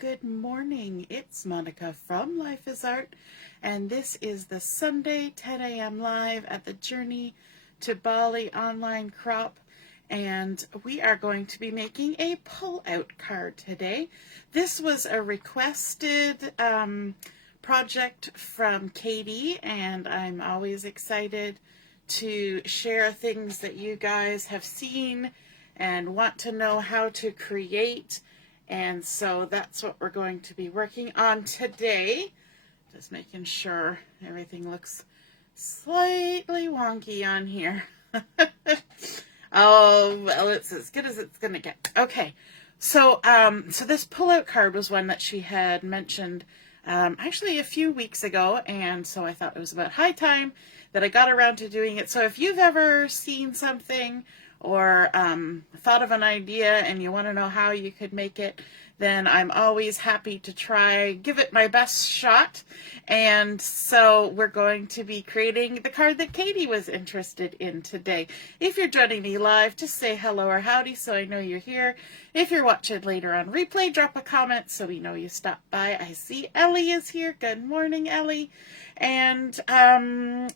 good morning. It's Monica from Life is Art, and this is the Sunday 10 a.m. live at the Journey to Bali online crop, and we are going to be making a pull-out card today. This was a requested project from Kady, and I'm always excited to share things that you guys have seen and want to know how to create. And so that's what we're going to be working on today. Just making sure everything looks slightly wonky on here. Oh, well, it's as good as it's going to get. Okay, so this pull-out card was one that she had mentioned actually a few weeks ago, and so I thought it was about high time that I got around to doing it. So if you've ever seen something or thought of an idea and you want to know how you could make it, then I'm always happy to try, give it my best shot. And so we're going to be creating the card that Kady was interested in today. If you're joining me live, just say hello or howdy so I know you're here. If you're watching later on replay, drop a comment so we know you stopped by. I see Ellie is here. Good morning, Ellie. And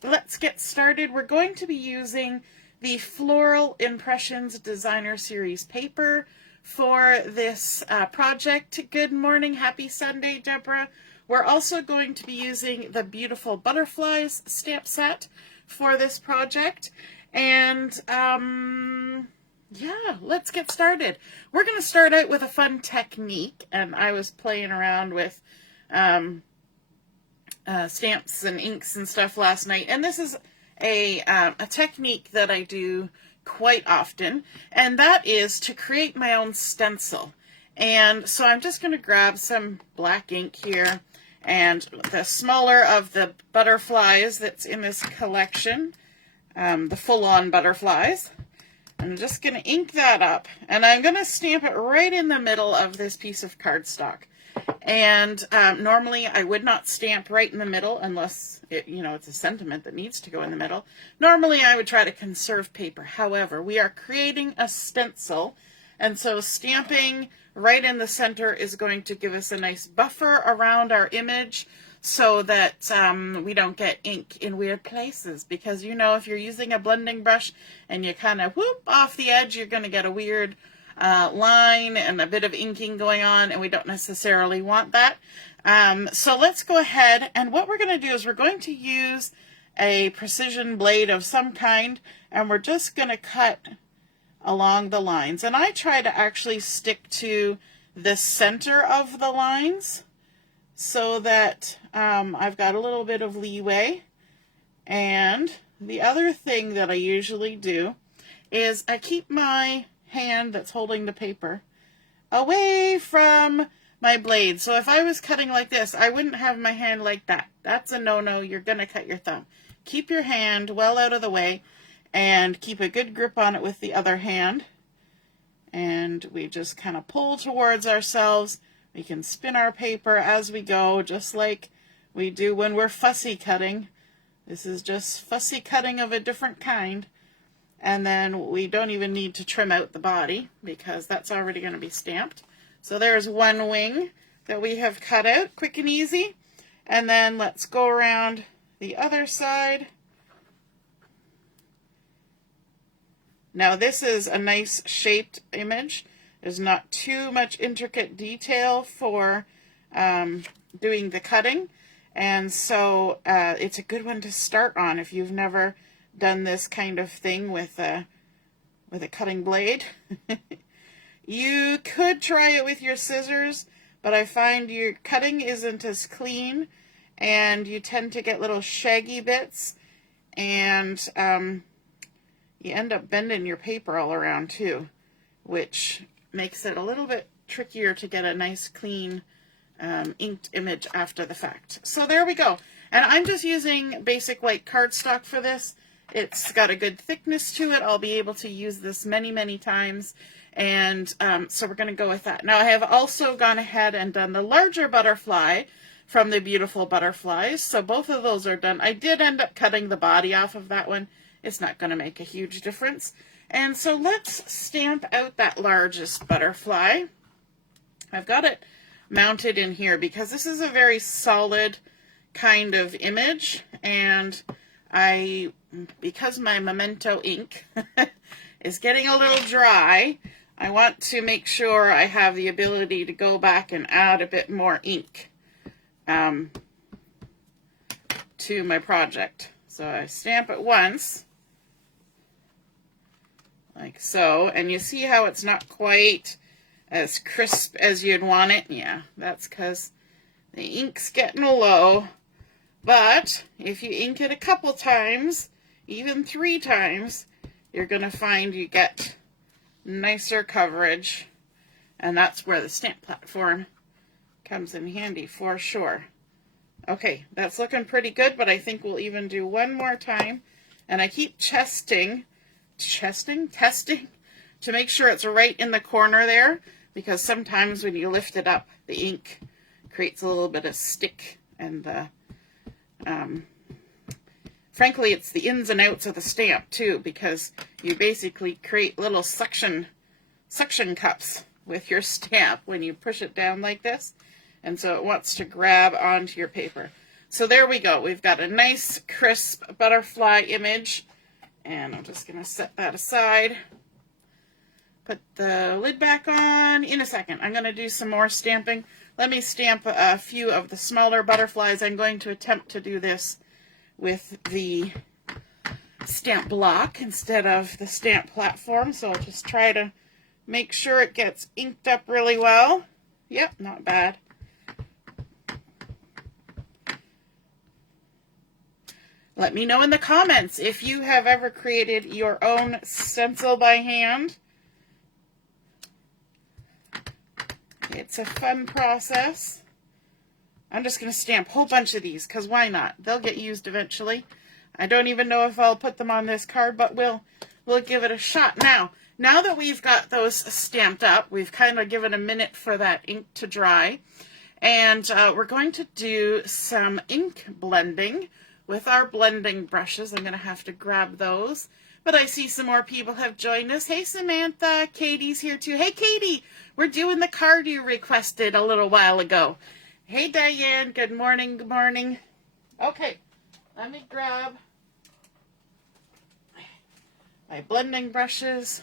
let's get started. We're going to be using the Floral Impressions Designer Series paper for this project. Good morning, happy Sunday, Deborah. We're also going to be using the Beautiful Butterflies stamp set for this project. And yeah, let's get started. We're going to start out with a fun technique, and I was playing around with stamps and inks and stuff last night, and this is a technique that I do quite often, and that is to create my own stencil. And so I'm just going to grab some black ink here, and the smaller of the butterflies that's in this collection, the full-on butterflies. I'm just going to ink that up, and I'm going to stamp it right in the middle of this piece of cardstock. And normally I would not stamp right in the middle unless it's a sentiment that needs to go in the middle. Normally I would try to conserve paper. However, we are creating a stencil, and so stamping right in the center is going to give us a nice buffer around our image so that we don't get ink in weird places. Because if you're using a blending brush and you kind of whoop off the edge, you're going to get a weird line and a bit of inking going on, and we don't necessarily want that. So let's go ahead, and what we're going to do is we're going to use a precision blade of some kind, and we're just going to cut along the lines. And I try to actually stick to the center of the lines so that I've got a little bit of leeway. And the other thing that I usually do is I keep my hand that's holding the paper away from my blade. So if I was cutting like this, I wouldn't have my hand like that. That's a no-no. You're going to cut your thumb. Keep your hand well out of the way and keep a good grip on it with the other hand. And we just kind of pull towards ourselves. We can spin our paper as we go, just like we do when we're fussy cutting. This is just fussy cutting of a different kind. And then we don't even need to trim out the body because that's already going to be stamped. So there's one wing that we have cut out, quick and easy. And then let's go around the other side. Now this is a nice shaped image. There's not too much intricate detail for doing the cutting. And so it's a good one to start on if you've never done this kind of thing with a cutting blade. You could try it with your scissors, but I find your cutting isn't as clean, and you tend to get little shaggy bits, and you end up bending your paper all around too, which makes it a little bit trickier to get a nice clean inked image after the fact. So there we go. And I'm just using basic white cardstock for this. It's got a good thickness to it. I'll be able to use this many, many times. And so we're going to go with that. Now I have also gone ahead and done the larger butterfly from the Beautiful Butterflies. So both of those are done. I did end up cutting the body off of that one. It's not going to make a huge difference. And so let's stamp out that largest butterfly. I've got it mounted in here because this is a very solid kind of image, and because my Memento ink is getting a little dry, I want to make sure I have the ability to go back and add a bit more ink to my project. So I stamp it once, like so, and you see how it's not quite as crisp as you'd want it? Yeah, that's because the ink's getting low. But if you ink it a couple times, even 3 times, you're going to find you get nicer coverage. And that's where the stamp platform comes in handy for sure. Okay, that's looking pretty good, but I think we'll even do one more time. And I keep testing to make sure it's right in the corner there, because sometimes when you lift it up, the ink creates a little bit of stick, and frankly, it's the ins and outs of the stamp too, because you basically create little suction cups with your stamp when you push it down like this, and so it wants to grab onto your paper. So there we go. We've got a nice crisp butterfly image, and I'm just going to set that aside. Put the lid back on in a second. I'm going to do some more stamping. Let me stamp a few of the smaller butterflies. I'm going to attempt to do this with the stamp block instead of the stamp platform. So I'll just try to make sure it gets inked up really well. Yep, not bad. Let me know in the comments if you have ever created your own stencil by hand. It's a fun process. I'm just going to stamp a whole bunch of these, because why not? They'll get used eventually. I don't even know if I'll put them on this card, but we'll give it a shot. Now that we've got those stamped up, we've kind of given a minute for that ink to dry. And we're going to do some ink blending with our blending brushes. I'm going to have to grab those. But I see some more people have joined us. Hey, Samantha. Kady's here too. Hey, Kady. We're doing the card you requested a little while ago. Hey, Diane. Good morning. Good morning. Okay. Let me grab my blending brushes,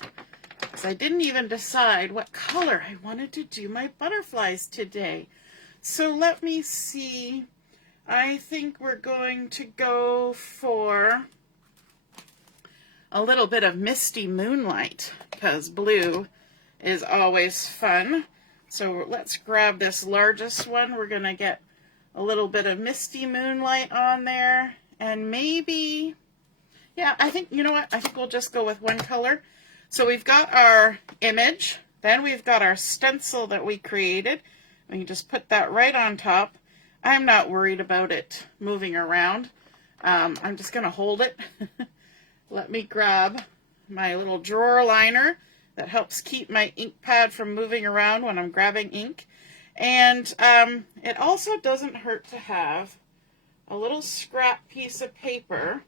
because I didn't even decide what color I wanted to do my butterflies today. So let me see. I think we're going to go for a little bit of Misty Moonlight, because blue is always fun. So let's grab this largest one. We're going to get a little bit of Misty Moonlight on there, and maybe, yeah, I think, you know what, I think we'll just go with one color. So we've got our image, then we've got our stencil that we created. We can just put that right on top. I'm not worried about it moving around. I'm just going to hold it. Let me grab my little drawer liner that helps keep my ink pad from moving around when I'm grabbing ink. And it also doesn't hurt to have a little scrap piece of paper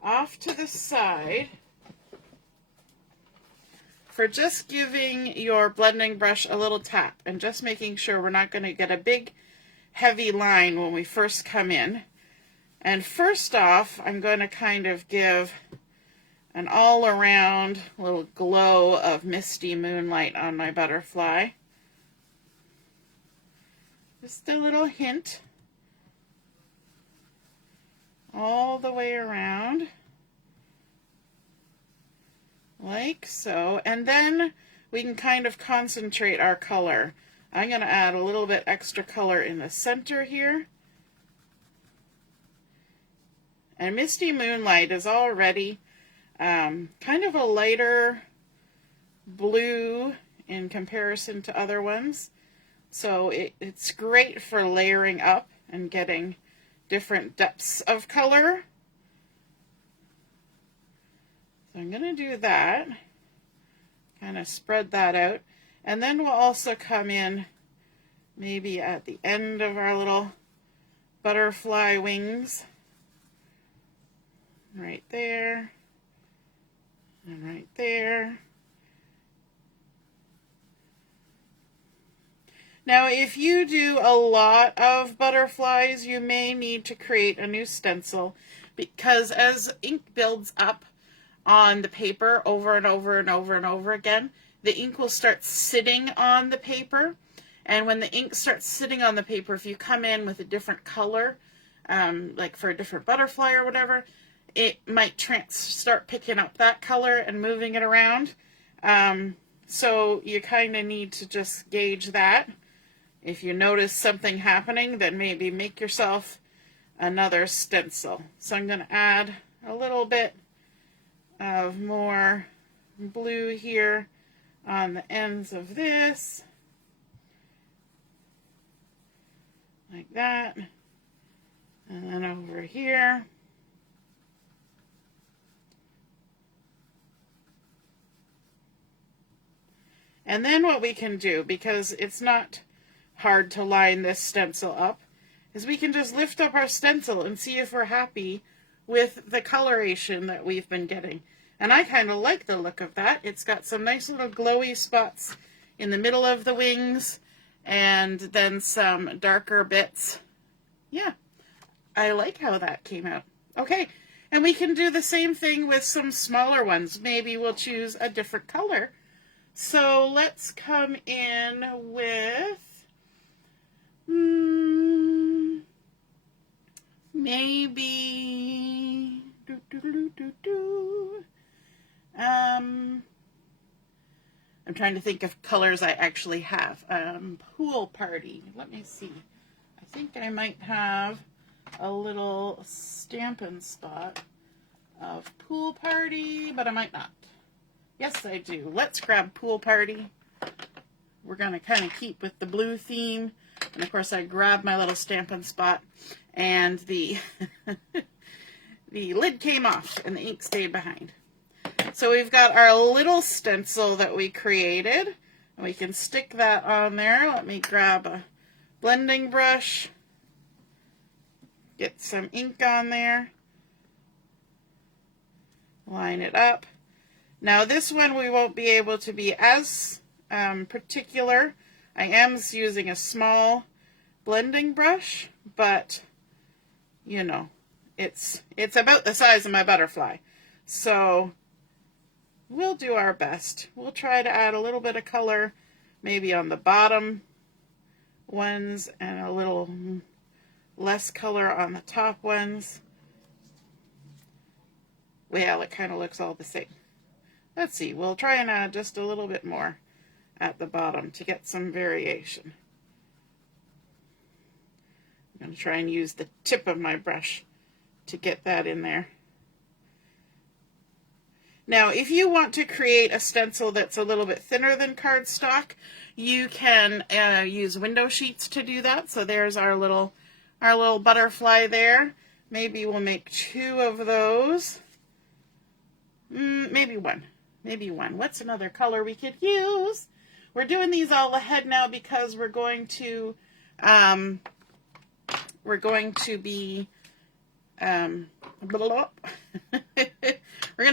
off to the side for just giving your blending brush a little tap and just making sure we're not going to get a big heavy line when we first come in. And first off, I'm going to kind of give an all-around little glow of Misty Moonlight on my butterfly. Just a little hint all the way around, like so. And then we can kind of concentrate our color. I'm going to add a little bit extra color in the center here. And Misty Moonlight is already kind of a lighter blue in comparison to other ones. So it's great for layering up and getting different depths of color. So I'm going to do that. Kind of spread that out. And then we'll also come in maybe at the end of our little butterfly wings. Right there. And right there. Now, if you do a lot of butterflies, you may need to create a new stencil, because as ink builds up on the paper over and over and over and over again, the ink will start sitting on the paper. And when the ink starts sitting on the paper, if you come in with a different color, like for a different butterfly or whatever, it might start picking up that color and moving it around. So you kind of need to just gauge that. If you notice something happening, then maybe make yourself another stencil. So I'm going to add a little bit of more blue here on the ends of this, like that, and then over here. And then what we can do, because it's not hard to line this stencil up, is we can just lift up our stencil and see if we're happy with the coloration that we've been getting. And I kind of like the look of that. It's got some nice little glowy spots in the middle of the wings, and then some darker bits. Yeah, I like how that came out. Okay, and we can do the same thing with some smaller ones. Maybe we'll choose a different color. So let's come in with maybe I'm trying to think of colors I actually have. Pool Party. Let me see. I think I might have a little Stampin' spot of Pool Party, but I might not. Yes, I do. Let's grab Pool Party. We're going to kind of keep with the blue theme. And of course, I grabbed my little Stampin' spot, and the the lid came off and the ink stayed behind. So we've got our little stencil that we created, and we can stick that on there. Let me grab a blending brush, get some ink on there, line it up. Now this one we won't be able to be as particular. I am using a small blending brush, but you know, it's about the size of my butterfly. So we'll do our best. We'll try to add a little bit of color maybe on the bottom ones and a little less color on the top ones. Well, it kind of looks all the same. Let's see, we'll try and add just a little bit more at the bottom to get some variation. I'm going to try and use the tip of my brush to get that in there. Now, if you want to create a stencil that's a little bit thinner than cardstock, you can use window sheets to do that. So there's our little butterfly there. Maybe we'll make 2 of those. Maybe one. Maybe one. What's another color we could use? We're doing these all ahead now because we're going to be we're going to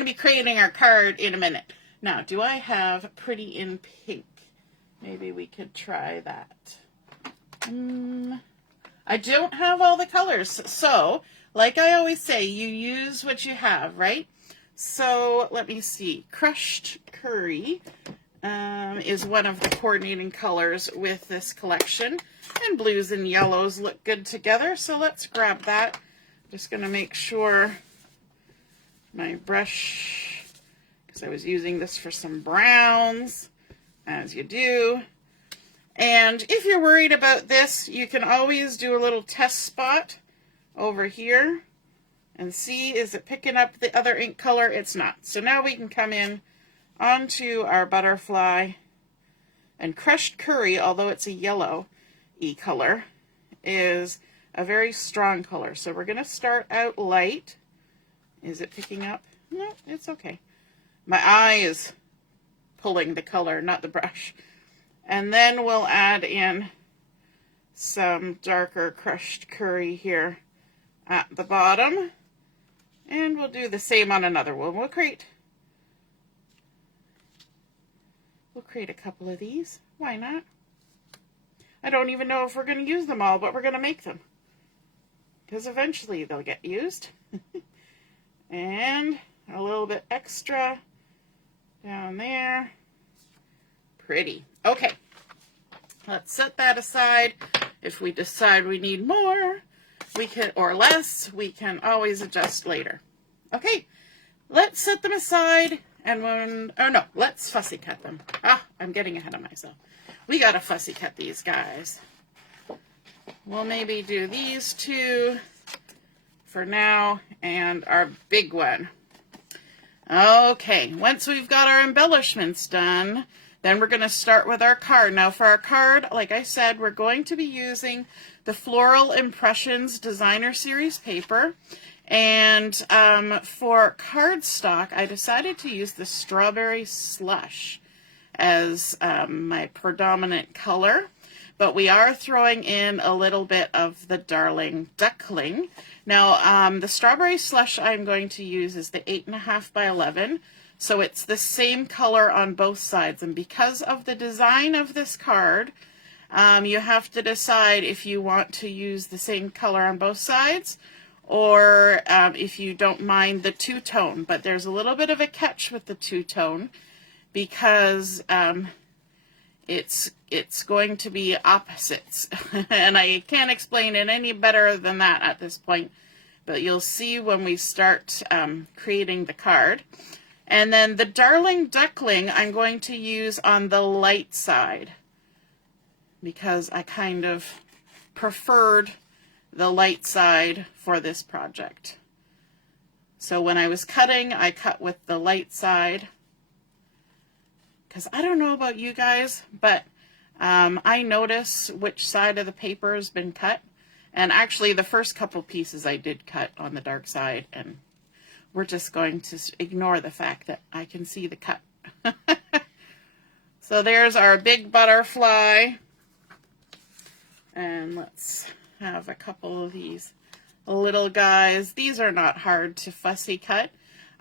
be creating our card in a minute. Now, do I have Pretty in Pink? Maybe we could try that. I don't have all the colors, so like I always say, you use what you have, right? So let me see. Crushed Curry is one of the coordinating colors with this collection, and blues and yellows look good together, so let's grab that. Just going to make sure my brush, because I was using this for some browns, as you do. And if you're worried about this, you can always do a little test spot over here and see, is it picking up the other ink color? It's not. So now we can come in onto our butterfly, and Crushed Curry, although it's a yellow-y color, is a very strong color. So we're going to start out light. Is it picking up? No, it's okay. My eye is pulling the color, not the brush. And then we'll add in some darker Crushed Curry here at the bottom. And we'll do the same on another one. We'll create a couple of these. Why not? I don't even know if we're going to use them all, but we're going to make them. Because eventually they'll get used. And a little bit extra down there. Pretty. Okay. Let's set that aside. If we decide we need more, we can, or less, we can always adjust later. Okay. Let's set them aside. And when, oh no, let's fussy cut them. Ah, I'm getting ahead of myself. We gotta fussy cut these guys. We'll maybe do these two for now and our big one. Okay, once we've got our embellishments done, then we're gonna start with our card. Now for our card, like I said, we're going to be using the Floral Impressions Designer Series paper. And for cardstock, I decided to use the Strawberry Slush as my predominant color. But we are throwing in a little bit of the Darling Duckling. Now, the Strawberry Slush I'm going to use is the 8.5 by 11. So it's the same color on both sides. And because of the design of this card, you have to decide if you want to use the same color on both sides, or if you don't mind the two-tone. But there's a little bit of a catch with the two-tone, because it's going to be opposites. And I can't explain it any better than that at this point, but you'll see when we start creating the card. And then the Darling Duckling I'm going to use on the light side, because I kind of preferred the light side for this project. So when I was cutting, I cut with the light side, because I don't know about you guys, but I notice which side of the paper has been cut. And actually the first couple pieces I did cut on the dark side, and we're just going to ignore the fact that I can see the cut. So there's our big butterfly. And let's have a couple of these little guys. These are not hard to fussy cut.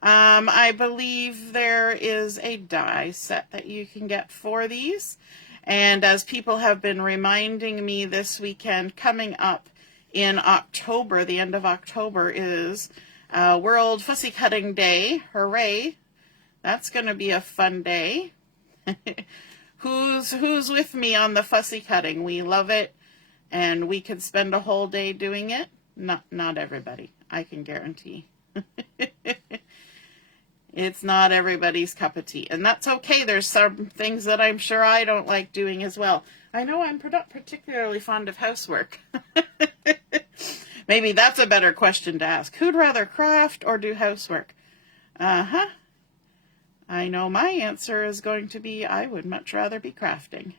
I believe there is a die set that you can get for these. And as people have been reminding me this weekend, coming up in October, the end of October, is World Fussy Cutting Day. Hooray! That's going to be a fun day. Who's with me on the fussy cutting? We love it. And we could spend a whole day doing it. Not everybody, I can guarantee. It's not everybody's cup of tea. And that's okay. There's some things that I'm sure I don't like doing as well. I know I'm not particularly fond of housework. Maybe that's a better question to ask. Who'd rather craft or do housework? I know my answer is going to be I would much rather be crafting.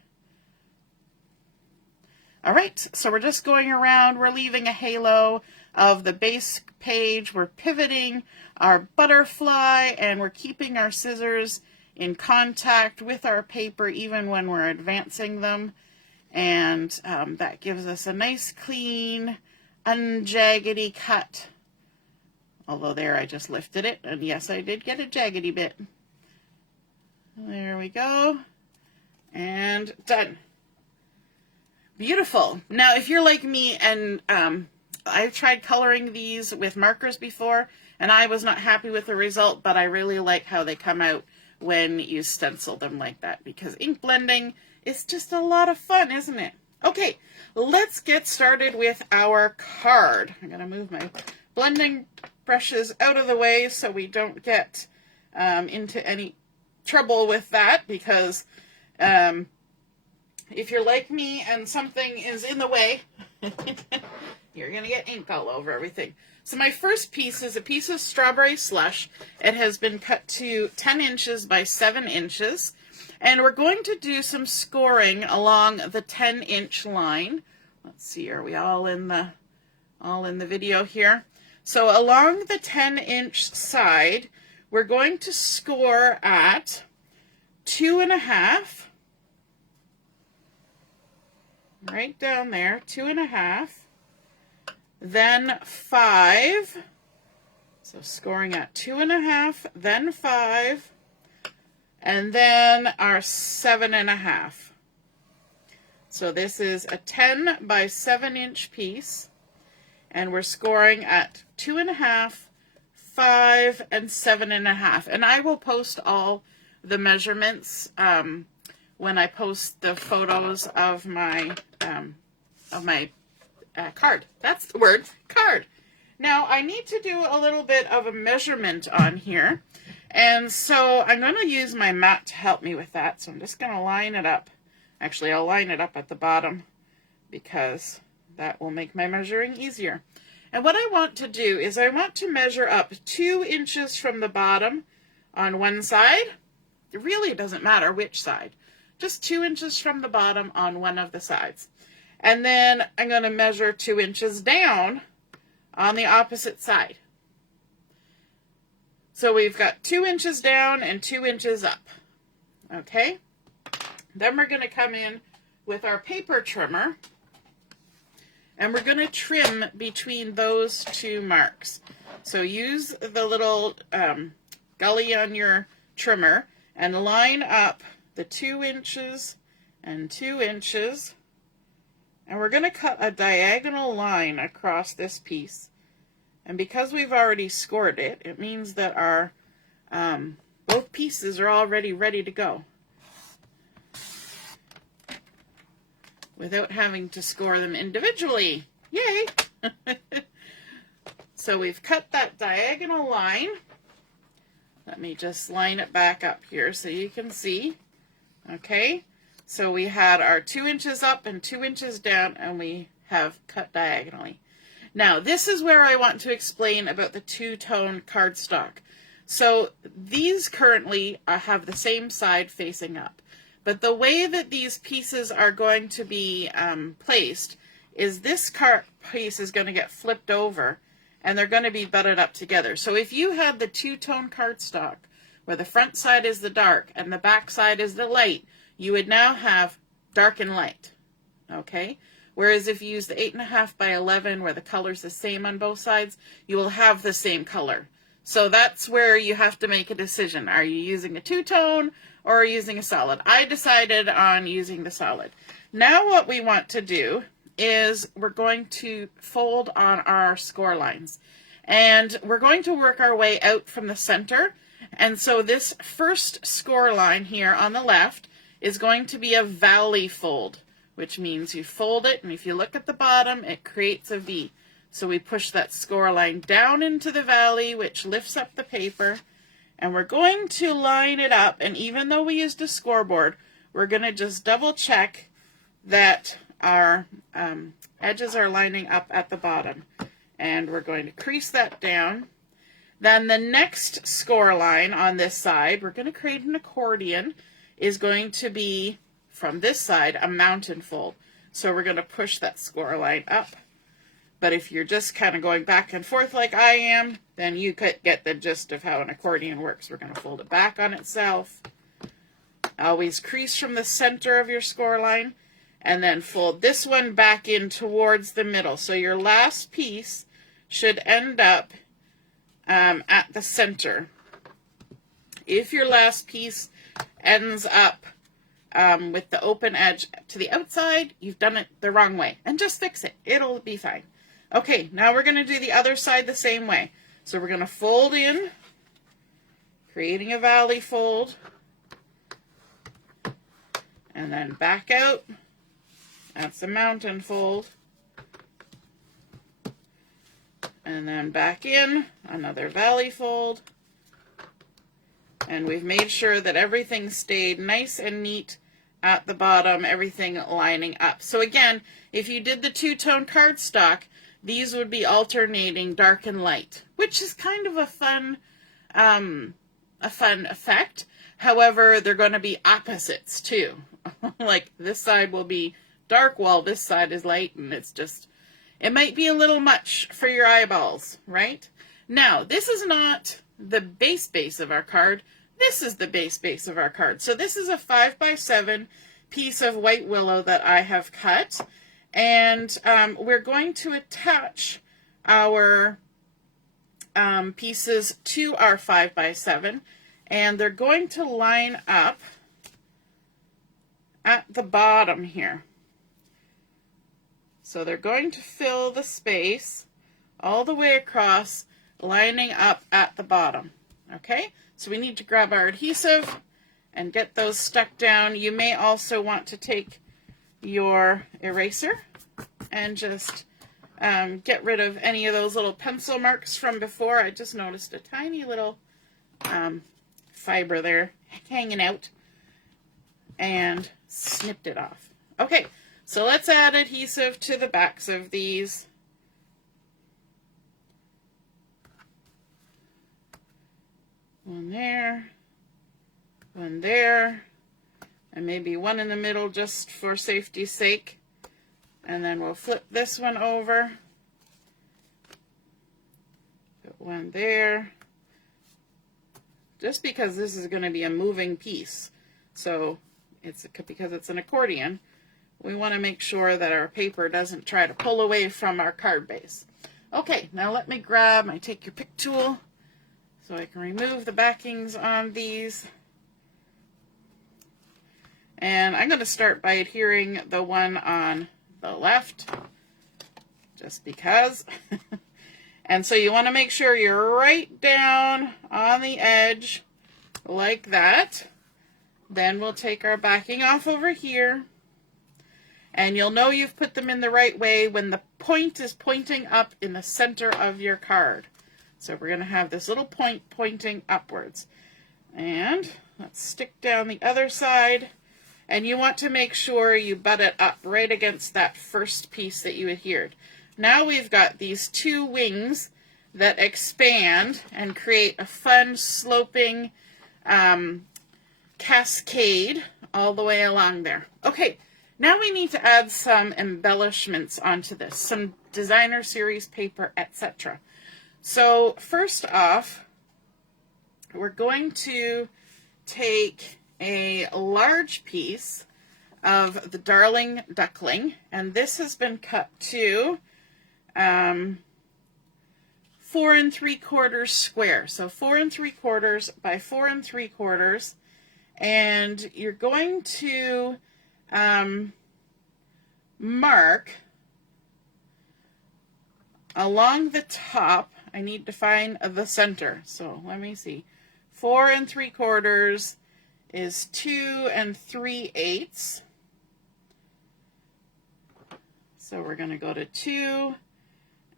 All right, so we're just going around. We're leaving a halo of the base page. We're pivoting our butterfly, and we're keeping our scissors in contact with our paper even when we're advancing them. And that gives us a nice, clean, unjaggedy cut. Although there, I just lifted it, and yes, I did get a jaggedy bit. There we go. And done. Beautiful. Now, if you're like me, and I've tried coloring these with markers before, and I was not happy with the result, but I really like how they come out when you stencil them like that, because ink blending is just a lot of fun, isn't it? Okay, let's get started with our card. I'm going to move my blending brushes out of the way so we don't get into any trouble with that, because if you're like me and something is in the way, you're going to get ink all over everything. So my first piece is a piece of Strawberry Slush. It has been cut to 10 inches by 7 inches. And we're going to do some scoring along the 10-inch line. Let's see, are we all in the video here? So along the 10-inch side, we're going to score at 2.5. Right down there, 2.5, then 5, so scoring at 2.5, then 5, and then our 7.5. So this is a 10 by 7 inch piece, and we're scoring at 2.5, 5, and 7.5. And I will post all the measurements when I post the photos of my card. That's the word, card. Now I need to do a little bit of a measurement on here, and so I'm going to use my mat to help me with that. So I'm just going to line it up. Actually, I'll line it up at the bottom because that will make my measuring easier. And what I want to do is I want to measure up 2 inches from the bottom on one side. It really doesn't matter which side. Just 2 inches from the bottom on one of the sides. And then I'm going to measure 2 inches down on the opposite side. So we've got 2 inches down and 2 inches up. Okay? Then we're going to come in with our paper trimmer, and we're going to trim between those 2 marks. So use the little gully on your trimmer and line up the 2 inches and 2 inches. And we're going to cut a diagonal line across this piece. And because we've already scored it, it means that our both pieces are already ready to go, without having to score them individually. Yay! So we've cut that diagonal line. Let me just line it back up here so you can see. Okay, so we had our 2 inches up and 2 inches down, and we have cut diagonally. Now, this is where I want to explain about the two-tone cardstock. So these currently have the same side facing up. But the way that these pieces are going to be placed is this piece is going to get flipped over, and they're going to be butted up together. So if you had the two-tone cardstock, where the front side is the dark and the back side is the light, you would now have dark and light. Okay? Whereas if you use the 8.5 by 11, where the color's the same on both sides, you will have the same color. So that's where you have to make a decision. Are you using a two-tone or using a solid? I decided on using the solid. Now what we want to do is we're going to fold on our score lines. And we're going to work our way out from the center. And so this first score line here on the left is going to be a valley fold, which means you fold it, and if you look at the bottom, it creates a V. So we push that score line down into the valley, which lifts up the paper, and we're going to line it up. And even though we used a scoreboard, we're going to just double check that our edges are lining up at the bottom. And we're going to crease that down. Then the next score line on this side, we're going to create an accordion, is going to be, from this side, a mountain fold. So we're going to push that score line up. But if you're just kind of going back and forth like I am, then you could get the gist of how an accordion works. We're going to fold it back on itself. Always crease from the center of your score line, and then fold this one back in towards the middle. So your last piece should end up at the center. If your last piece ends up with the open edge to the outside, you've done it the wrong way. And just fix it. It'll be fine. Okay, now we're going to do the other side the same way. So we're going to fold in, creating a valley fold, and then back out. That's a mountain fold. And then back in, another valley fold. And we've made sure that everything stayed nice and neat at the bottom, everything lining up. So again, if you did the two-tone cardstock, these would be alternating dark and light, which is kind of a fun effect. However, they're going to be opposites too. Like this side will be dark while this side is light, and it's just, it might be a little much for your eyeballs, right? Now, this is not the base of our card. This is the base of our card. So this is a 5 by 7 piece of white willow that I have cut. And we're going to attach our pieces to our 5 by 7. And they're going to line up at the bottom here. So they're going to fill the space all the way across, lining up at the bottom. Okay, so we need to grab our adhesive and get those stuck down. You may also want to take your eraser and just get rid of any of those little pencil marks from before. I just noticed a tiny little fiber there hanging out and snipped it off. Okay, so let's add adhesive to the backs of these. One there, one there, and maybe one in the middle just for safety's sake. And then we'll flip this one over. Put one there. Just because this is going to be a moving piece, so because it's an accordion, we want to make sure that our paper doesn't try to pull away from our card base. Okay, now let me grab my take your pick tool so I can remove the backings on these. And I'm going to start by adhering the one on the left, just because. And so you want to make sure you're right down on the edge, like that. Then we'll take our backing off over here. And you'll know you've put them in the right way when the point is pointing up in the center of your card. So we're going to have this little point pointing upwards. And let's stick down the other side. And you want to make sure you butt it up right against that first piece that you adhered. Now we've got these two wings that expand and create a fun sloping cascade all the way along there. Okay, now we need to add some embellishments onto this, some designer series paper, etc. So first off, we're going to take a large piece of the Darling Duckling, and this has been cut to 4 3/4 square. So 4 3/4 by 4 3/4, and you're going to mark along the top. I need to find the center. So let me see. 4 3/4 is 2 3/8. So we're going to go to 2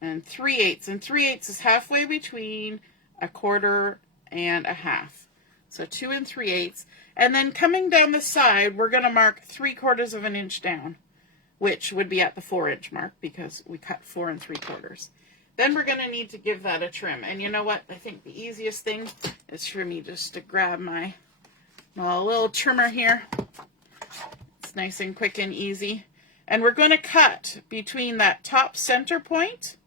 3/8, and 3/8 is halfway between 1/4 and 1/2. So 2 3/8, and then coming down the side, we're going to mark 3/4 of an inch down, which would be at the 4-inch mark because we cut 4 3/4. Then we're going to need to give that a trim, and you know what? I think the easiest thing is for me just to grab my little trimmer here. It's nice and quick and easy. And we're going to cut between that top center point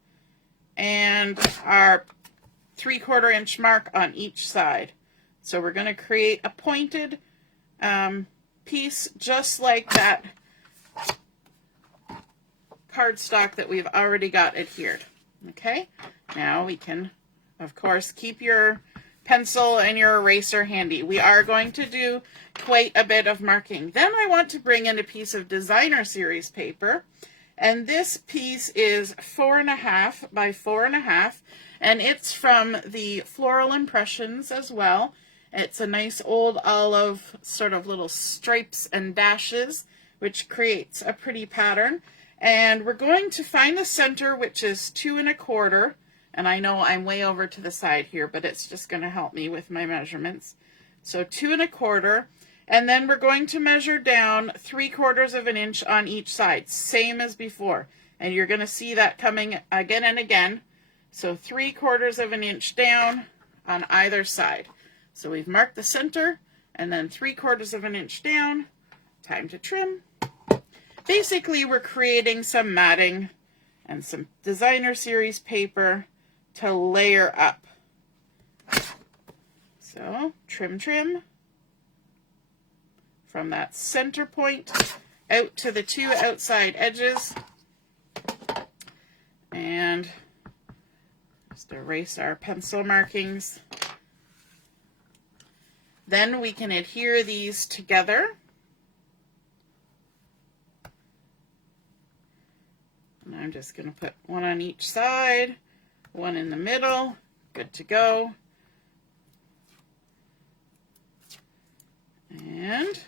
and our 3/4 inch mark on each side. So we're going to create a pointed piece just like that cardstock that we've already got adhered. Okay, now we can, of course, keep your pencil and your eraser handy. We are going to do quite a bit of marking. Then I want to bring in a piece of designer series paper, and this piece is 4 1/2 by 4 1/2, and it's from the Floral Impressions as well. It's a nice old olive, sort of little stripes and dashes, which creates a pretty pattern. And we're going to find the center, which is 2 1/4. And I know I'm way over to the side here, but it's just going to help me with my measurements. So 2 1/4, and then we're going to measure down 3/4 of an inch on each side, same as before. And you're going to see that coming again and again. So 3/4 of an inch down on either side. So we've marked the center, and then 3/4 of an inch down. Time to trim. Basically, we're creating some matting and some designer series paper to layer up. So trim from that center point out to the two outside edges, and just erase our pencil markings. Then we can adhere these together. And I'm just going to put one on each side, one in the middle. Good to go. And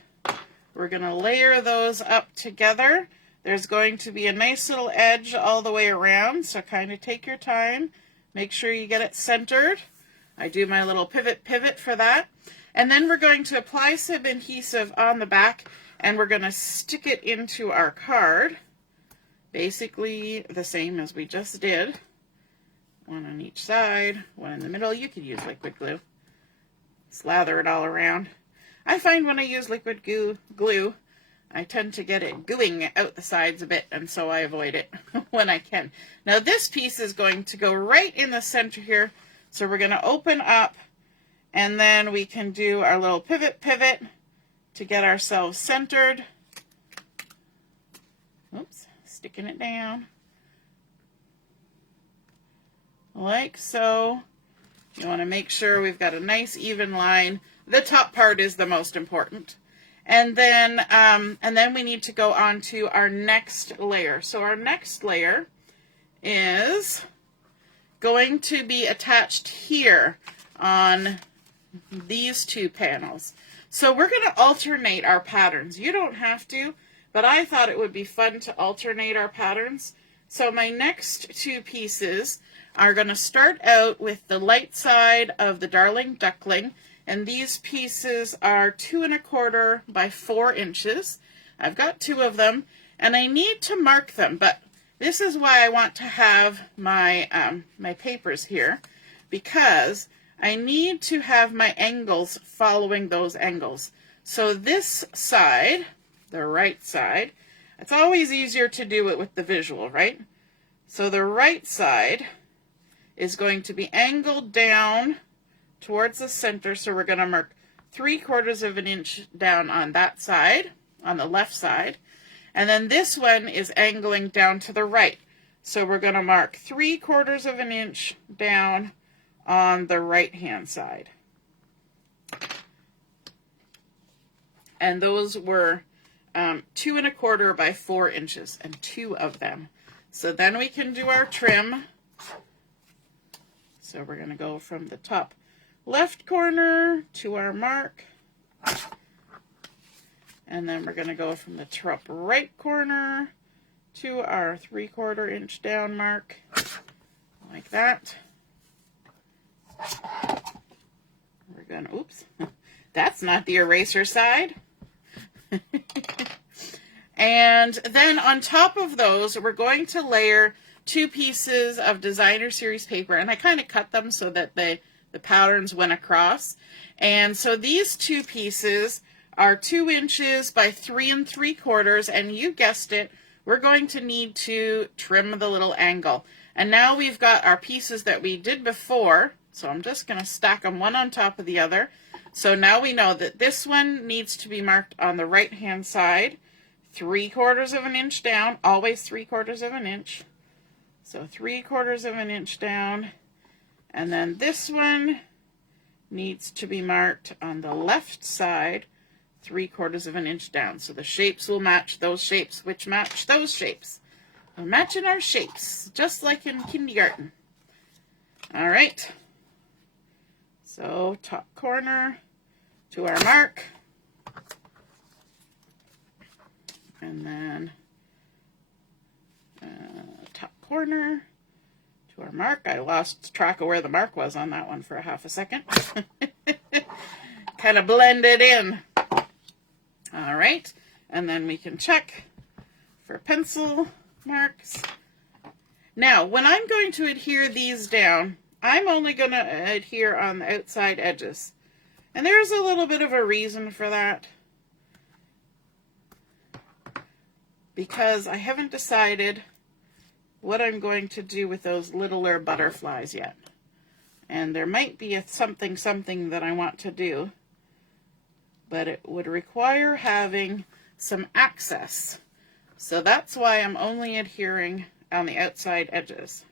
we're going to layer those up together. There's going to be a nice little edge all the way around, so kind of take your time. Make sure you get it centered. I do my little pivot for that. And then we're going to apply some adhesive on the back, and we're going to stick it into our card. Basically the same as we just did. One on each side, one in the middle. You could use liquid glue. Slather it all around. I find when I use liquid glue, I tend to get it gooing out the sides a bit, and so I avoid it when I can. Now this piece is going to go right in the center here, so we're going to open up, and then we can do our little pivot to get ourselves centered. Oops, sticking it down. Like so. You want to make sure we've got a nice even line. The top part is the most important. And then we need to go on to our next layer. So our next layer is going to be attached here on these two panels. So we're going to alternate our patterns. You don't have to, but I thought it would be fun to alternate our patterns. So my next two pieces are going to start out with the light side of the Darling Duckling. And these pieces are 2 1/4 by 4 inches. I've got 2 of them, and I need to mark them, but this is why I want to have my, my papers here, because I need to have my angles following those angles. So this side, the right side, it's always easier to do it with the visual, right? So the right side is going to be angled down towards the center, so we're going to mark 3/4 of an inch down on that side, on the left side, and then this one is angling down to the right, so we're going to mark 3/4 of an inch down on the right hand side. And those were 2 1/4 by 4 inches, and 2 of them. So then we can do our trim. So we're going to go from the top left corner to our mark, and then we're going to go from the top right corner to our 3/4 inch down mark, like that. We're going to, oops, that's not the eraser side. And then on top of those, we're going to layer 2 pieces of designer series paper, and I kind of cut them so that the patterns went across. And so these 2 pieces are 2 inches by 3 3/4, and you guessed it, we're going to need to trim the little angle. And now we've got our pieces that we did before, so I'm just going to stack them one on top of the other. So now we know that this one needs to be marked on the right hand side, 3/4 of an inch down, always 3/4 of an inch. So 3/4 of an inch down. And then this one needs to be marked on the left side, 3/4 of an inch down. So the shapes will match those shapes, which match those shapes. We're matching our shapes, just like in kindergarten. All right. So top corner to our mark. And then top corner to our mark. I lost track of where the mark was on that one for a half a second. Kind of blended in. All right, and then we can check for pencil marks. Now, when I'm going to adhere these down, I'm only going to adhere on the outside edges. And there's a little bit of a reason for that, because I haven't decided what I'm going to do with those littler butterflies yet. And there might be something that I want to do, but it would require having some access. So that's why I'm only adhering on the outside edges.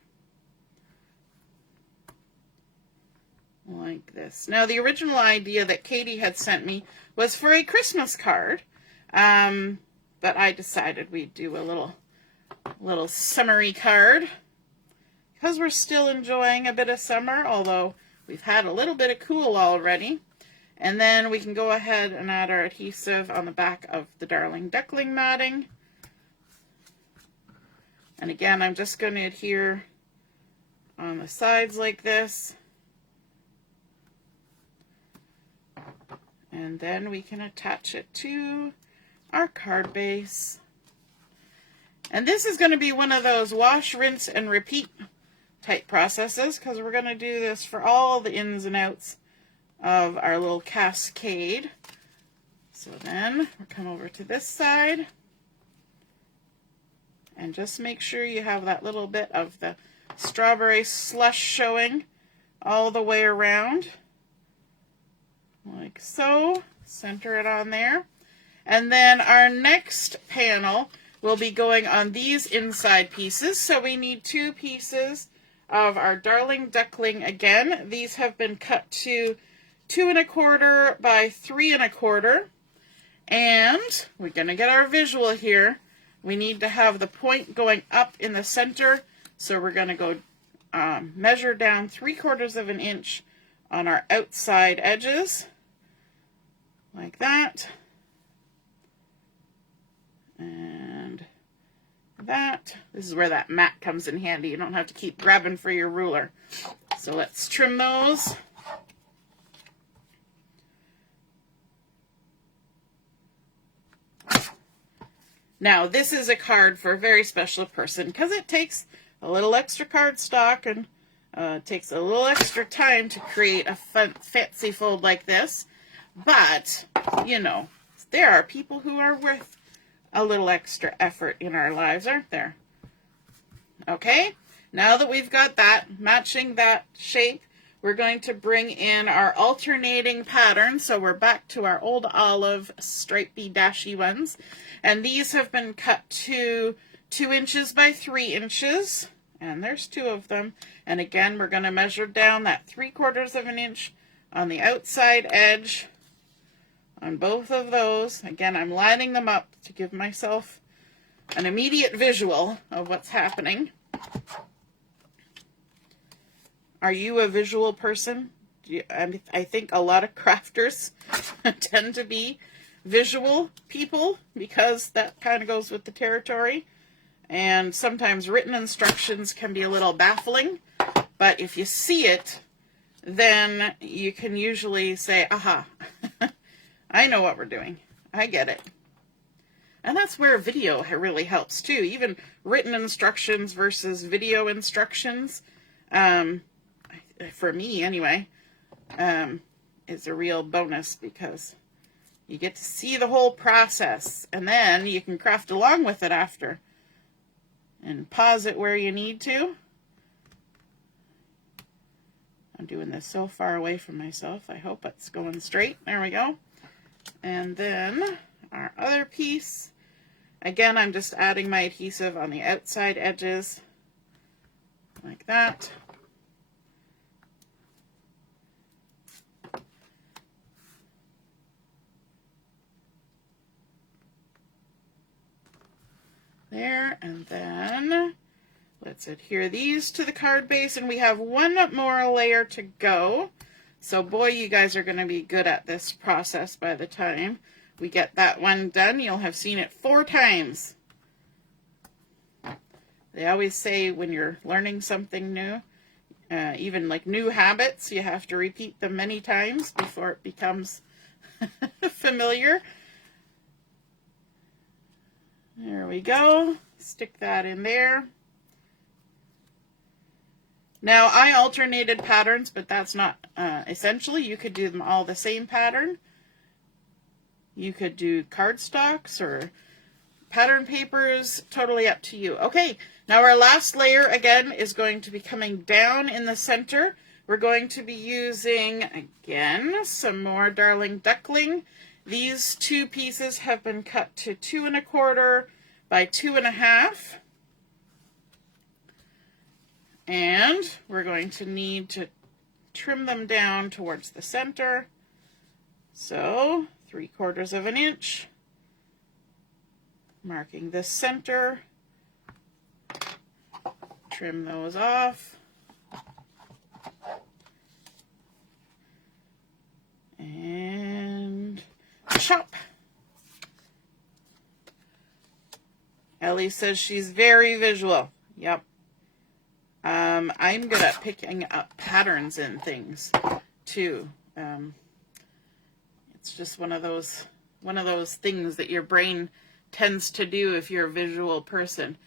Like this. Now, the original idea that Kady had sent me was for a Christmas card, but I decided we'd do a little little summery card. Because we're still enjoying a bit of summer, although we've had a little bit of cool already. And then we can go ahead and add our adhesive on the back of the Darling Duckling matting. And again, I'm just going to adhere on the sides like this. And then we can attach it to our card base. And this is going to be one of those wash, rinse, and repeat type processes, because we're going to do this for all the ins and outs of our little cascade. So then we'll come over to this side and just make sure you have that little bit of the strawberry slush showing all the way around, like so. Center it on there. And then our next panel will be going on these inside pieces. So we need 2 pieces of our Darling Duckling again. These have been cut to 2 1/4 by 3 1/4. And we're going to get our visual here. We need to have the point going up in the center. So we're going to go measure down 3/4 of an inch on our outside edges. Like that. And that. This is where that mat comes in handy. You don't have to keep grabbing for your ruler. So let's trim those. Now, this is a card for a very special person because it takes a little extra cardstock and takes a little extra time to create a fancy fold like this. But, you know, there are people who are worth a little extra effort in our lives, aren't there? Okay, now that we've got that, matching that shape, we're going to bring in our alternating pattern. So we're back to our old olive stripey dashy ones. And these have been cut to 2 inches by 3 inches. And there's 2 of them. And again, we're going to measure down that 3/4 of an inch on the outside edge on both of those. Again, I'm lining them up to give myself an immediate visual of what's happening. Are you a visual person? I think a lot of crafters tend to be visual people because that kind of goes with the territory. And sometimes written instructions can be a little baffling. But if you see it, then you can usually say, aha, I know what we're doing. I get it. And that's where video really helps too. Even written instructions versus video instructions, for me anyway, is a real bonus because you get to see the whole process and then you can craft along with it after and pause it where you need to. I'm doing this so far away from myself. I hope it's going straight. There we go. And then our other piece, again, I'm just adding my adhesive on the outside edges like that. There, and then let's adhere these to the card base, and we have 1 more layer to go. So boy, you guys are going to be good at this process by the time we get that one done. You'll have seen it 4 times. They always say when you're learning something new, even like new habits, you have to repeat them many times before it becomes familiar. There we go. Stick that in there. Now, I alternated patterns, but that's not essential. You could do them all the same pattern. You could do cardstocks or pattern papers, totally up to you. Okay, now our last layer, again, is going to be coming down in the center. We're going to be using, again, some more Darling Duckling. These 2 pieces have been cut to 2 1/4 by 2 1/2. And we're going to need to trim them down towards the center. So 3/4 of an inch, marking the center trim those off. And chop. Ellie says she's very visual. Yep. I'm good at picking up patterns in things too. It's just one of those things that your brain tends to do if you're a visual person.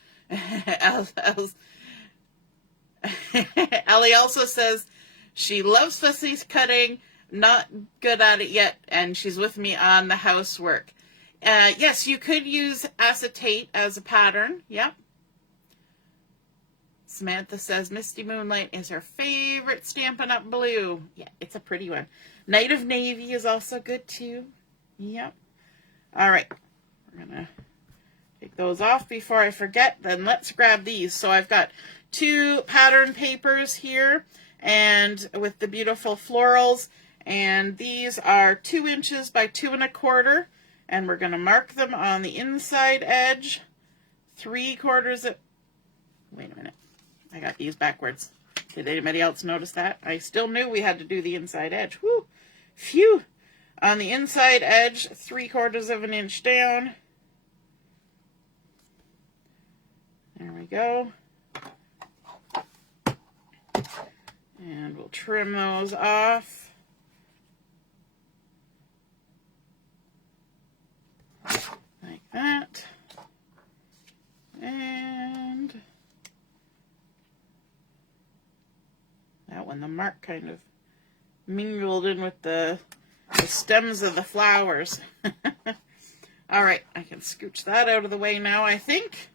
Ellie also says she loves fussy cutting, not good at it yet, and she's with me on the housework. Yes, you could use acetate as a pattern. Yep. Samantha says Misty Moonlight is her favorite Stampin' Up! Blue. Yeah, it's a pretty one. Night of Navy is also good too. Yep. All right. We're going to take those off before I forget. Then let's grab these. So I've got 2 pattern papers here and with the beautiful florals. And these are 2 inches by 2 1/4. And we're going to mark them on the inside edge. 3/4 of... Wait a minute. I got these backwards. Did anybody else notice that? I still knew we had to do the inside edge. Whew. Phew. On the inside edge, 3/4 of an inch down. There we go. And we'll trim those off. Like that. And that one, the mark kind of mingled in with the stems of the flowers. All right, I can scooch that out of the way now, I think.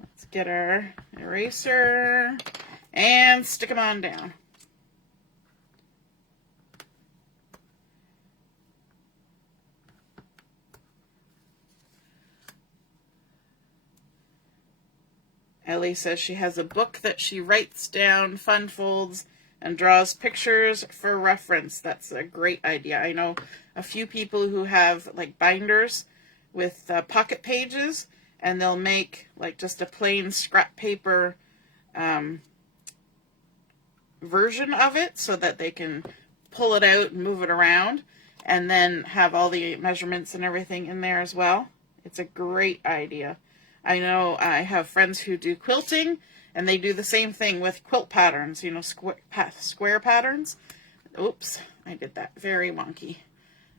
Let's get our eraser and stick them on down. Ellie says she has a book that she writes down fun folds and draws pictures for reference. That's a great idea. I know a few people who have like binders with pocket pages, and they'll make like just a plain scrap paper version of it so that they can pull it out and move it around and then have all the measurements and everything in there as well. It's a great idea. I know I have friends who do quilting, and they do the same thing with quilt patterns, you know, square patterns. Oops, I did that very wonky.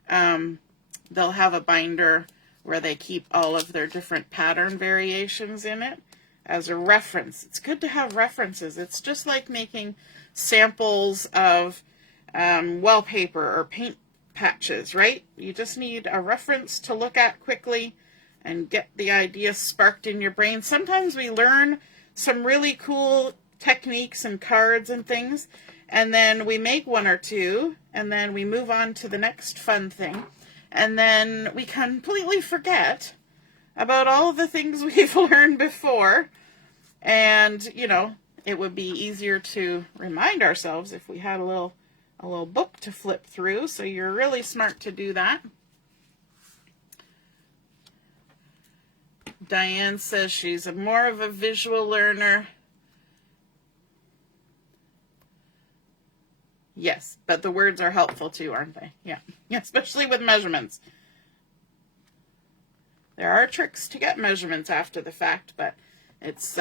They'll have a binder where they keep all of their different pattern variations in it as a reference. It's good to have references. It's just like making samples of wallpaper or paint patches, right? You just need a reference to look at quickly and get the idea sparked in your brain. Sometimes we learn some really cool techniques and cards and things, and then we make 1 or 2, and then we move on to the next fun thing, and then we completely forget about all of the things we've learned before. And, you know, it would be easier to remind ourselves if we had a little book to flip through, so you're really smart to do that. Diane says she's more of a visual learner. Yes, but the words are helpful too, aren't they? Yeah, especially with measurements. There are tricks to get measurements after the fact, but it's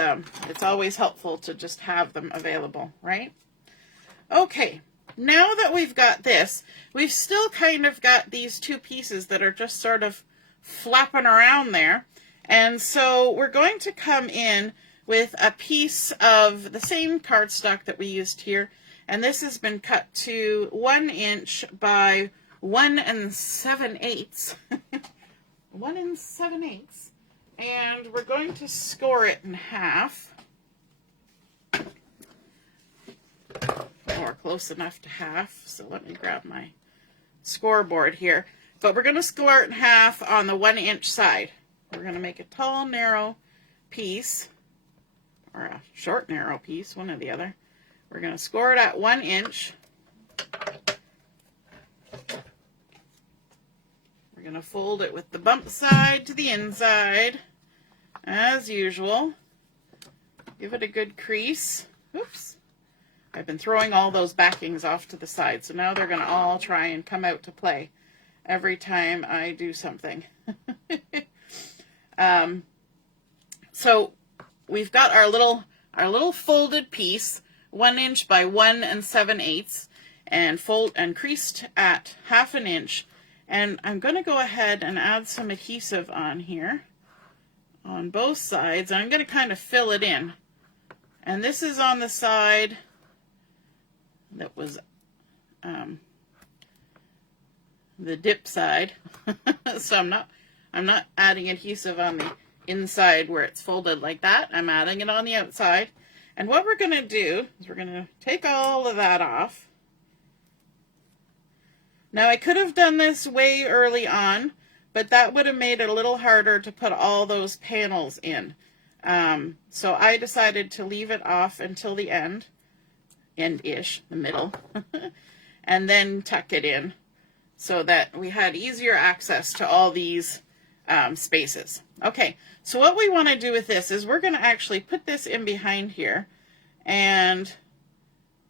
always helpful to just have them available, right? Okay, now that we've got this, we've still kind of got these 2 pieces that are just sort of flapping around there. And so we're going to come in with a piece of the same cardstock that we used here. And this has been cut to 1 inch by 1 7/8. 1 7/8. And we're going to score it in half. Or close enough to half. So let me grab my scoreboard here. But we're going to score it in half on the 1 inch side. We're going to make a tall, narrow piece, or a short, narrow piece, one or the other. We're going to score it at 1 inch. We're going to fold it with the bump side to the inside, as usual. Give it a good crease. Oops. I've been throwing all those backings off to the side, so now they're going to all try and come out to play every time I do something. So we've got our little folded piece, 1 inch by 1 7/8, and fold and creased at 1/2 inch. And I'm going to go ahead and add some adhesive on here on both sides. I'm going to kind of fill it in. And this is on the side that was the dip side. So I'm not adding adhesive on the inside where it's folded like that. I'm adding it on the outside. And what we're going to do is we're going to take all of that off. Now I could have done this way early on, but that would have made it a little harder to put all those panels in. So I decided to leave it off until the end-ish, the middle, and then tuck it in so that we had easier access to all these spaces. Okay, so what we want to do with this is we're going to actually put this in behind here and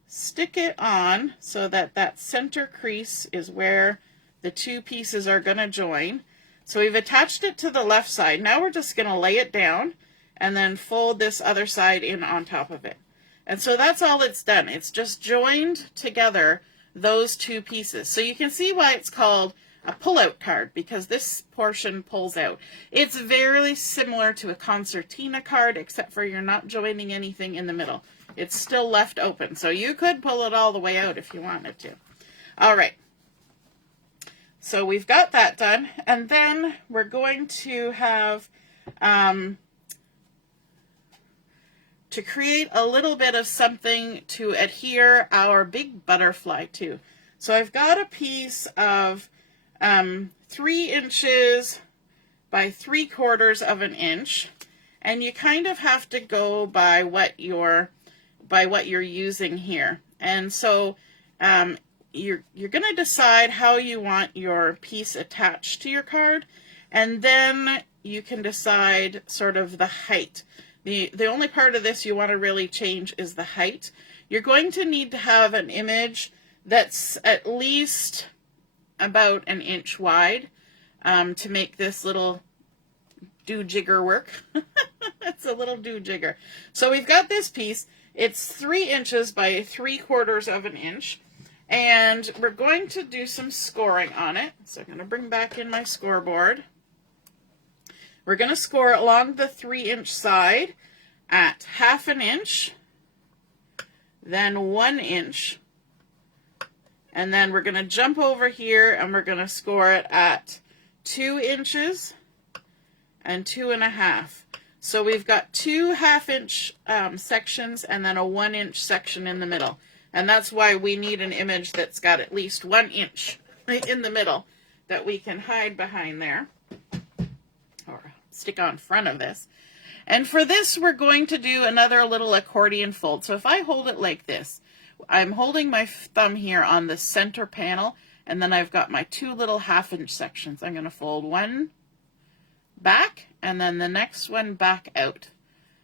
stick it on so that that center crease is where the two pieces are going to join. So we've attached it to the left side. Now we're just going to lay it down and then fold this other side in on top of it. And so that's all it's done. It's just joined together those two pieces. So you can see why it's called a pull-out card, because this portion pulls out. It's very similar to a concertina card, except for you're not joining anything in the middle. It's still left open. So you could pull it all the way out if you wanted to. All right. So we've got that done. And then we're going to have to create a little bit of something to adhere our big butterfly to. So I've got a piece of 3 inches by 3/4 of an inch, and you kind of have to go by what you're using here. And so you're going to decide how you want your piece attached to your card, and then you can decide sort of the height. The only part of this you want to really change is the height. You're going to need to have an image that's at least about 1 inch wide to make this little do-jigger work. It's a little do-jigger. So we've got this piece. It's 3 inches by 3/4 of an inch. And we're going to do some scoring on it. So I'm going to bring back in my scoreboard. We're going to score along the 3-inch side at 1/2 inch, then 1 inch, and then we're going to jump over here and we're going to score it at 2 inches and 2.5. So we've got 2 1/2-inch sections and then a 1-inch section in the middle. And that's why we need an image that's got at least 1 inch in the middle that we can hide behind there, or stick on front of this. And for this, we're going to do another little accordion fold. So if I hold it like this, I'm holding my thumb here on the center panel, and then I've got my 2 little 1/2-inch sections. I'm going to fold one back, and then the next one back out.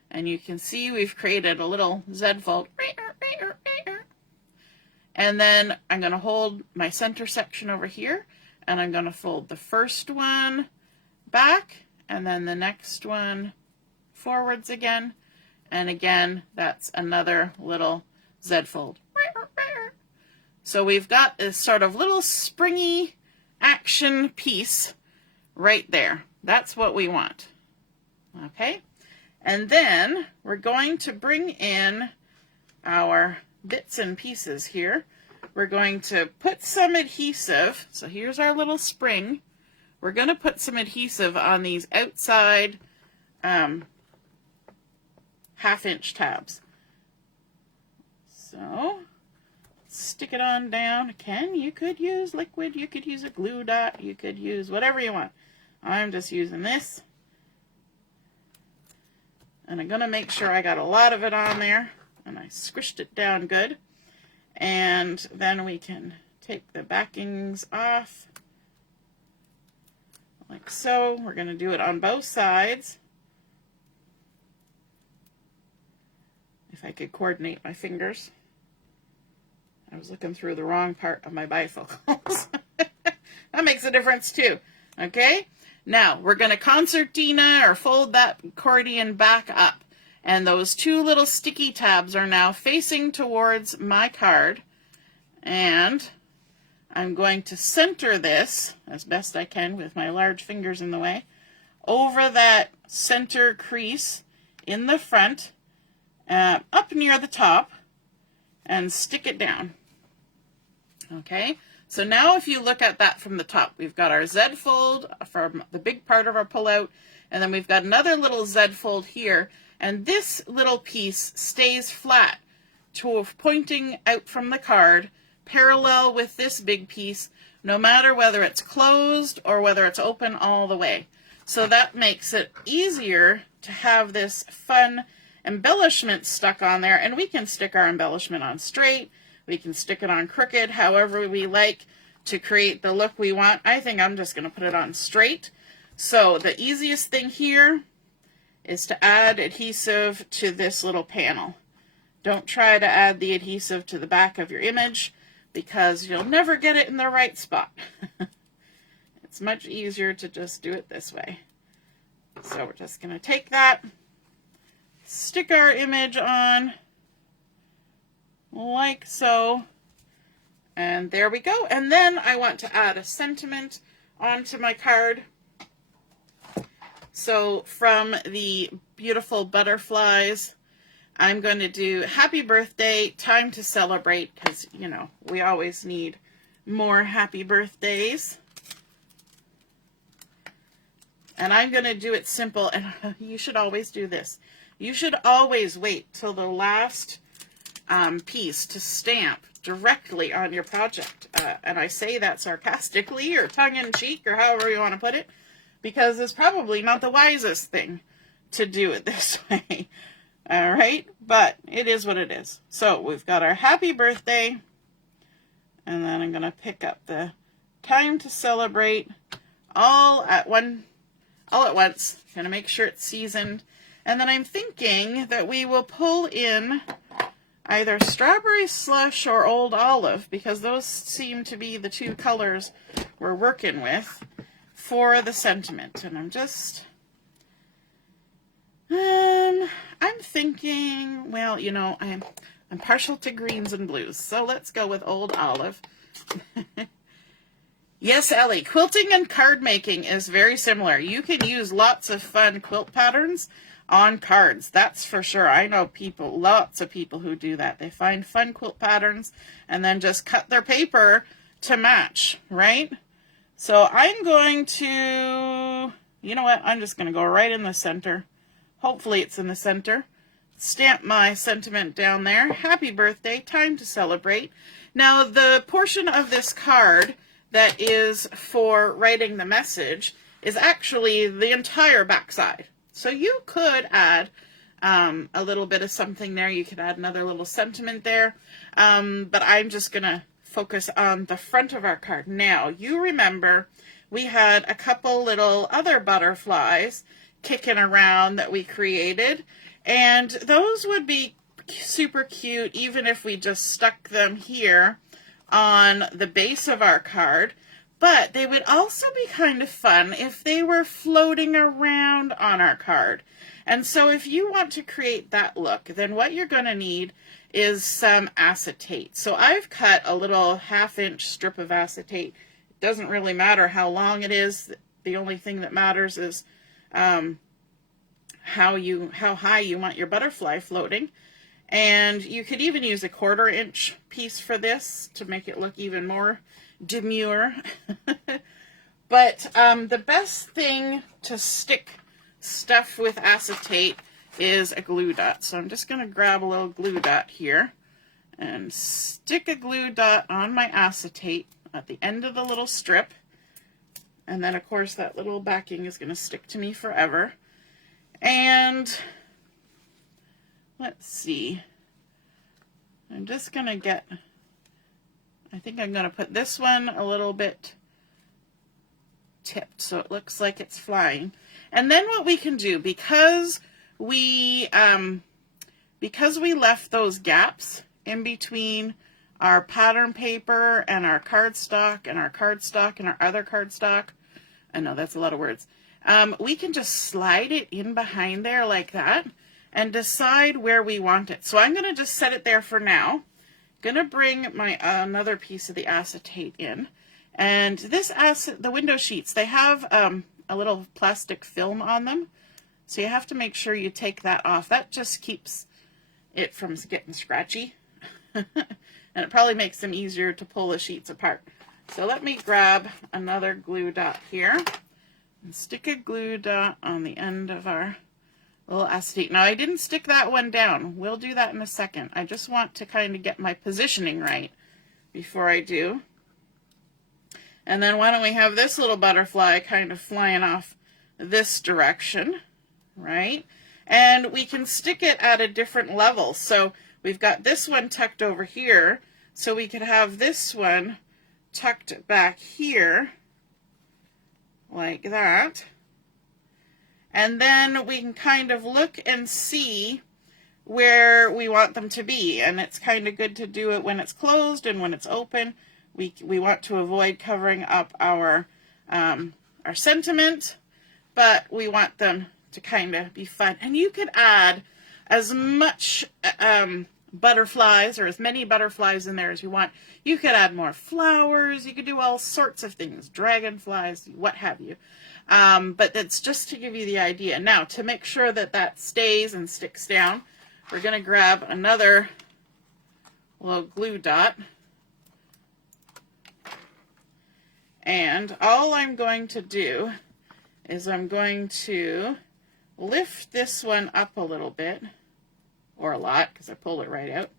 And you can see we've created a little Z fold. And then I'm going to hold my center section over here, and I'm going to fold the first one back, and then the next one forwards again, and again that's another little Z fold. So we've got this sort of little springy action piece right there. That's what we want. Okay, and then we're going to bring in our bits and pieces here. We're going to put some adhesive. So here's our little spring. We're going to put some adhesive on these outside 1/2-inch tabs. So stick it on down. Again, you could use liquid, you could use a glue dot, you could use whatever you want. I'm just using this. And I'm going to make sure I got a lot of it on there, and I squished it down good. And then we can take the backings off like so. We're going to do it on both sides. if I could coordinate my fingers. I was looking through the wrong part of my bifocals. That makes a difference too. Okay, now we're going to concertina or fold that accordion back up. And those two little sticky tabs are now facing towards my card. And I'm going to center this, as best I can with my large fingers in the way, over that center crease in the front, up near the top, and stick it down. Okay, so now if you look at that from the top, we've got our Z fold from the big part of our pullout, and then we've got another little Z fold here, and this little piece stays flat, pointing out from the card, parallel with this big piece, no matter whether it's closed or whether it's open all the way. So that makes it easier to have this fun embellishment stuck on there, and we can stick our embellishment on straight, we can stick it on crooked, however we like to create the look we want. I think I'm just going to put it on straight. So the easiest thing here is to add adhesive to this little panel. Don't try to add the adhesive to the back of your image, because you'll never get it in the right spot. It's much easier to just do it this way. So we're just going to take that, stick our image on like so, and there we go. And then I want to add a sentiment onto my card. So from the beautiful butterflies, I'm going to do happy birthday, time to celebrate, because, you know, we always need more happy birthdays. And I'm going to do it simple, and you should always do this. You should always wait till the last piece to stamp directly on your project. And I say that sarcastically or tongue-in-cheek or however you want to put it, because it's probably not the wisest thing to do it this way. All right, but it is what it is. So we've got our happy birthday, and then I'm going to pick up the time to celebrate all at once. Going to make sure it's seasoned. And then I'm thinking that we will pull in either strawberry slush or old olive, because those seem to be the two colors we're working with for the sentiment. And I'm just, I'm thinking, well, you know, I'm partial to greens and blues, so let's go with old olive. Yes, Ellie, quilting and card making is very similar. You can use lots of fun quilt patterns on cards, that's for sure. I know people, lots of people who do that. They find fun quilt patterns and then just cut their paper to match, right? So I'm going to, you know what, I'm just going to go right in the center. Hopefully it's in the center. Stamp my sentiment down there. Happy birthday, time to celebrate. Now the portion of this card that is for writing the message is actually the entire backside. So you could add a little bit of something there. You could add another little sentiment there. But I'm just going to focus on the front of our card. Now, you remember we had a couple little other butterflies kicking around that we created. And those would be super cute even if we just stuck them here on the base of our card, but they would also be kind of fun if they were floating around on our card. And so if you want to create that look, then what you're going to need is some acetate. So I've cut a little 1/2-inch strip of acetate. It doesn't really matter how long it is. The only thing that matters is how high you want your butterfly floating. And you could even use a 1/4-inch piece for this to make it look even more demure. But the best thing to stick stuff with acetate is a glue dot. So I'm just going to grab a little glue dot here and stick a glue dot on my acetate at the end of the little strip. And then, of course, that little backing is going to stick to me forever. And let's see. I'm just going to get, I think I'm going to put this one a little bit tipped so it looks like it's flying. And then what we can do, because we because we left those gaps in between our pattern paper and our cardstock and our cardstock and our other cardstock, I know that's a lot of words, we can just slide it in behind there like that and decide where we want it. So I'm going to just set it there for now. Going to bring my another piece of the acetate in. And this the window sheets, they have a little plastic film on them. So you have to make sure you take that off. That just keeps it from getting scratchy. And it probably makes them easier to pull the sheets apart. So let me grab another glue dot here and stick a glue dot on the end of our little acetate. Now I didn't stick that one down. We'll do that in a second. I just want to kind of get my positioning right before I do. And then why don't we have this little butterfly kind of flying off this direction, right? And we can stick it at a different level. So we've got this one tucked over here, so we could have this one tucked back here, like that. And then we can kind of look and see where we want them to be. And it's kind of good to do it when it's closed and when it's open. We want to avoid covering up our sentiment, but we want them to kind of be fun. And you could add as much butterflies or as many butterflies in there as you want. You could add more flowers. You could do all sorts of things, dragonflies, what have you. But it's just to give you the idea. Now, to make sure that that stays and sticks down, we're going to grab another little glue dot. And all I'm going to do is I'm going to lift this one up a little bit, or a lot, because I pulled it right out.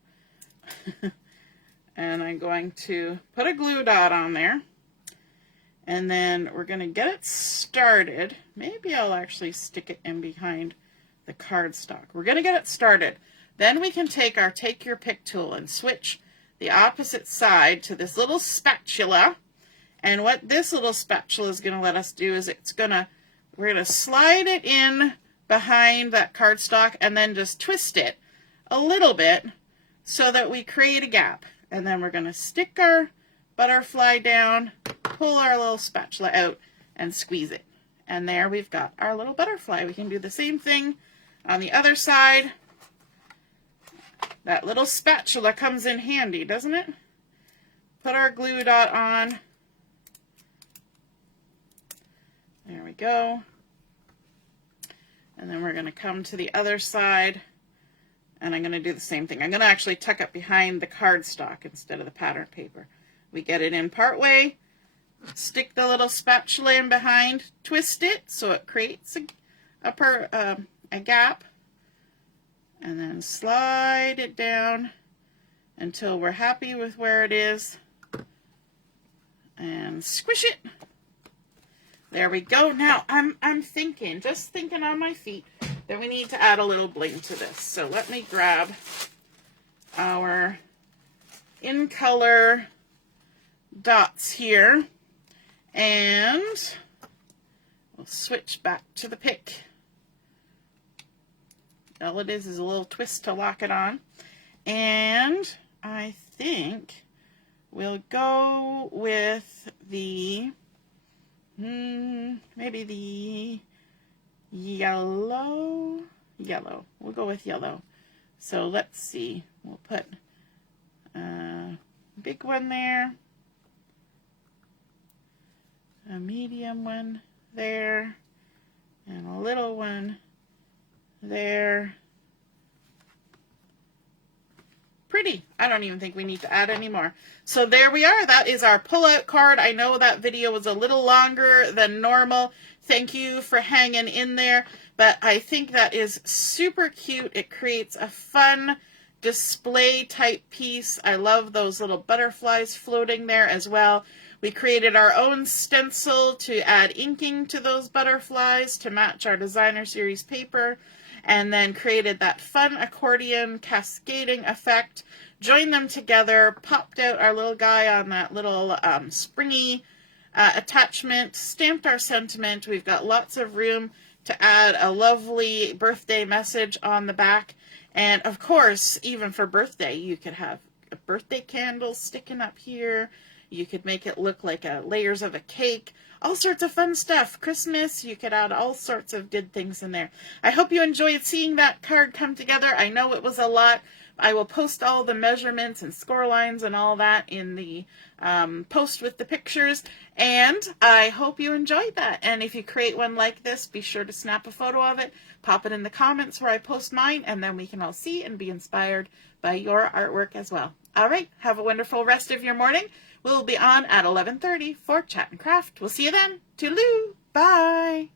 And I'm going to put a glue dot on there. And then we're going to get it started. Maybe I'll actually stick it in behind the cardstock. We're going to get it started. Then we can take our Take Your Pick tool and switch the opposite side to this little spatula. And what this little spatula is going to let us do is we're going to slide it in behind that cardstock and then just twist it a little bit so that we create a gap. And then we're going to stick our butterfly down, pull our little spatula out, and squeeze it. And there we've got our little butterfly. We can do the same thing on the other side. That little spatula comes in handy, doesn't it? Put our glue dot on. There we go. And then we're going to come to the other side, and I'm going to do the same thing. I'm going to actually tuck it behind the cardstock instead of the pattern paper. We get it in part way, stick the little spatula in behind, twist it so it creates a gap, and then slide it down until we're happy with where it is, and squish it. There we go. Now, I'm thinking, just thinking on my feet, that we need to add a little bling to this. So let me grab our In Color dots here, and we'll switch back to the pick. All it is a little twist to lock it on. And I think we'll go with the maybe the yellow. We'll go with yellow. So let's see. We'll put a big one there, a medium one there, and a little one there. Pretty. I don't even think we need to add any more. So there we are. That is our pull-out card. I know that video was a little longer than normal. Thank you for hanging in there. But I think that is super cute. It creates a fun display type piece. I love those little butterflies floating there as well. We created our own stencil to add inking to those butterflies to match our designer series paper, and then created that fun accordion cascading effect, joined them together, popped out our little guy on that little springy attachment, stamped our sentiment. We've got lots of room to add a lovely birthday message on the back, And of course, even for birthday, you could have a birthday candle sticking up here. You could make it look like layers of a cake. All sorts of fun stuff. Christmas, you could add all sorts of good things in there. I hope you enjoyed seeing that card come together. I know it was a lot. I will post all the measurements and score lines and all that in the post with the pictures. And I hope you enjoyed that. And if you create one like this, be sure to snap a photo of it, pop it in the comments where I post mine, and then we can all see and be inspired by your artwork as well. All right, have a wonderful rest of your morning. We'll be on at 11:30 for Chat and Craft. We'll see you then. Toodaloo. Bye.